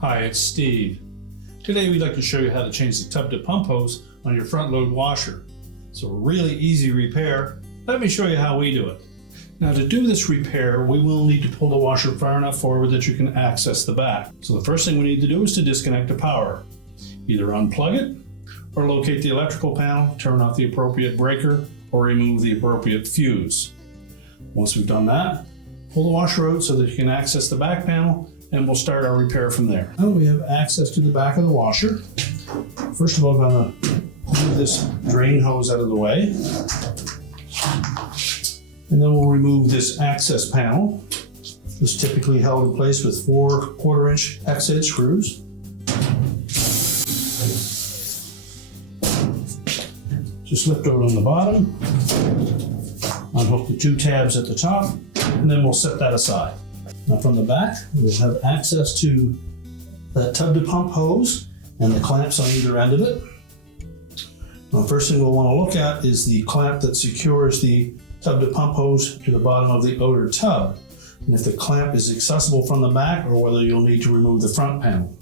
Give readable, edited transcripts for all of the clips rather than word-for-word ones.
Hi, it's Steve. Today we'd like to show you how to change the tub to pump hose on your front load washer. It's a really easy repair. Let me show you how we do it. Now to do this repair, we will need to pull the washer far enough forward that you can access the back. So the first thing we need to do is to disconnect the power. Either unplug it or locate the electrical panel, turn off the appropriate breaker, or remove the appropriate fuse. Once we've done that, pull the washer out so that you can access the back panel, and we'll start our repair from there. Now we have access to the back of the washer. First of all, I'm going to move this drain hose out of the way. And then we'll remove this access panel. This is typically held in place with 4 1/4-inch X-head screws. Just lift out on the bottom, unhook the 2 tabs at the top, and then we'll set that aside. Now from the back, we'll have access to that tub to pump hose and the clamps on either end of it. Now, the first thing we'll want to look at is the clamp that secures the tub to pump hose to the bottom of the outer tub, and if the clamp is accessible from the back or whether you'll need to remove the front panel.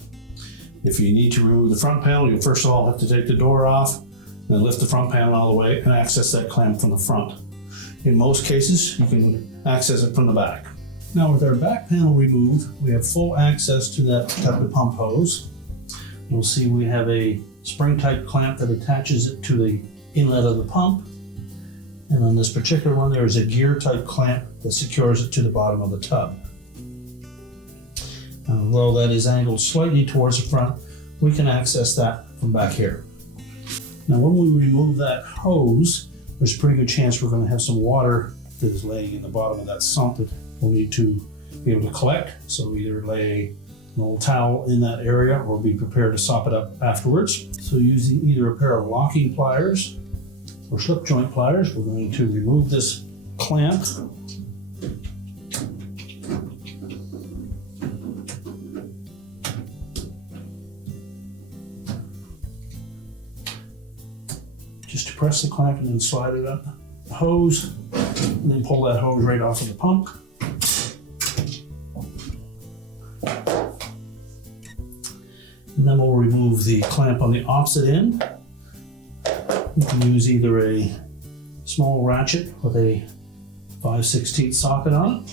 If you need to remove the front panel, you'll first of all have to take the door off, then lift the front panel all the way and access that clamp from the front. In most cases, you can access it from the back. Now with our back panel removed, we have full access to that tub to pump hose. You'll see we have a spring-type clamp that attaches it to the inlet of the pump. And on this particular one, there is a gear-type clamp that secures it to the bottom of the tub. Although that is angled slightly towards the front, we can access that from back here. Now when we remove that hose, there's a pretty good chance we're going to have some water that is laying in the bottom of that sump that we'll need to be able to collect. So either lay an old towel in that area or be prepared to sop it up afterwards. So using either a pair of locking pliers or slip joint pliers, we're going to remove this clamp. Just to press the clamp and then slide it up the hose, and then pull that hose right off of the pump. And then we'll remove the clamp on the opposite end. You can use either a small ratchet with a 5/16 socket on it,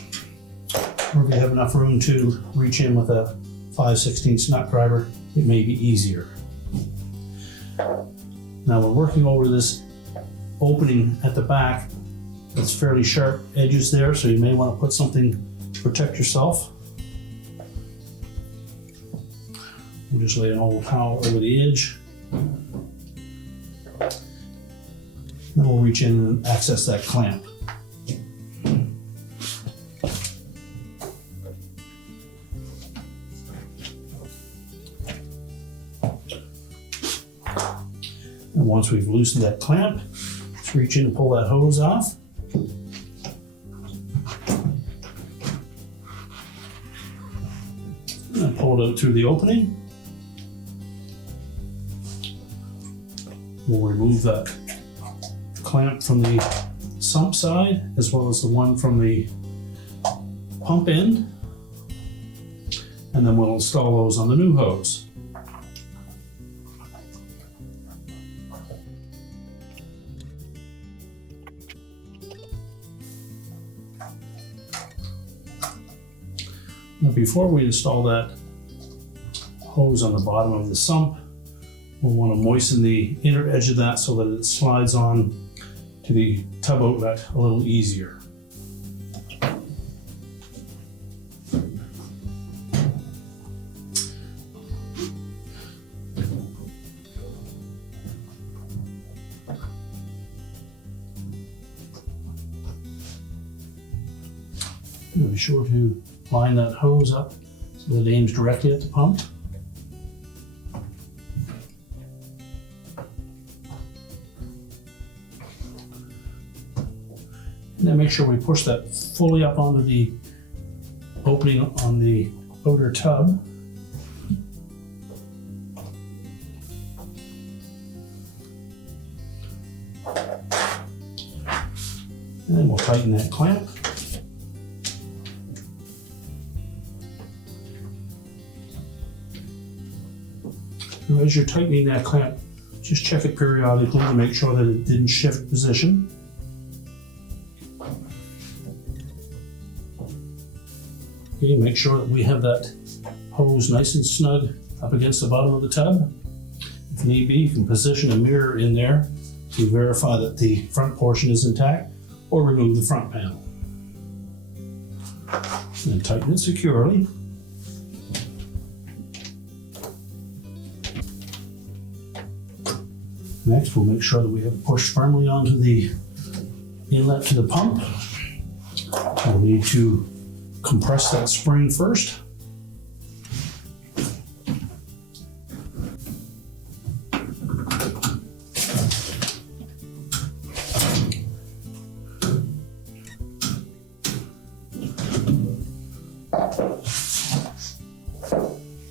or if you have enough room to reach in with a 5/16 nut driver, it may be easier. Now we're working over this opening at the back. It's fairly sharp edges there, so you may want to put something to protect yourself. We'll just lay an old towel over the edge. Then we'll reach in and access that clamp. And once we've loosened that clamp, let's reach in and pull that hose off. And pull it out through the opening. We'll remove that clamp from the sump side as well as the one from the pump end, and then we'll install those on the new hose. Now before we install that hose on the bottom of the sump, we'll want to moisten the inner edge of that so that it slides on to the tub outlet a little easier. Be sure to line that hose up so that it aims directly at the pump. And then make sure we push that fully up onto the opening on the outer tub. then we'll tighten that clamp. Now, as you're tightening that clamp, just check it periodically to make sure that it didn't shift position. Okay, make sure that we have that hose nice and snug up against the bottom of the tub. If need be, you can position a mirror in there to verify that the front portion is intact, or remove the front panel. And tighten it securely. Next, we'll make sure that we have it pushed firmly onto the inlet to the pump. We'll need to compress that spring first.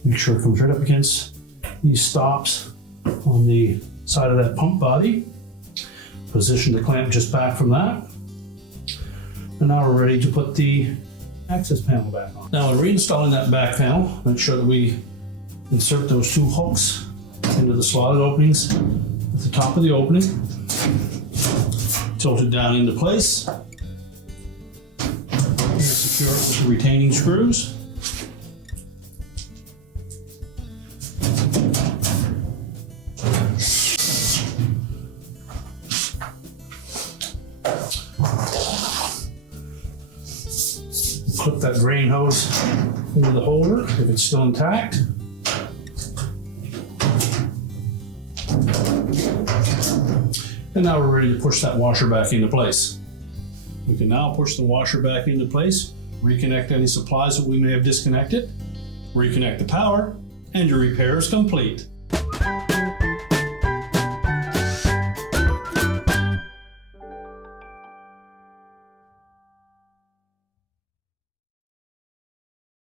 Make sure it comes right up against these stops on the side of that pump body. Position the clamp just back from that. And now we're ready to put the access panel back on. Now in reinstalling that back panel, make sure that we insert those two hooks into the slotted openings at the top of the opening. Tilt it down into place. And secure it with the retaining screws. Clip that drain hose into the holder if it's still intact. And now we're ready to push that washer back into place. We can now push the washer back into place, reconnect any supplies that we may have disconnected, reconnect the power, and your repair is complete.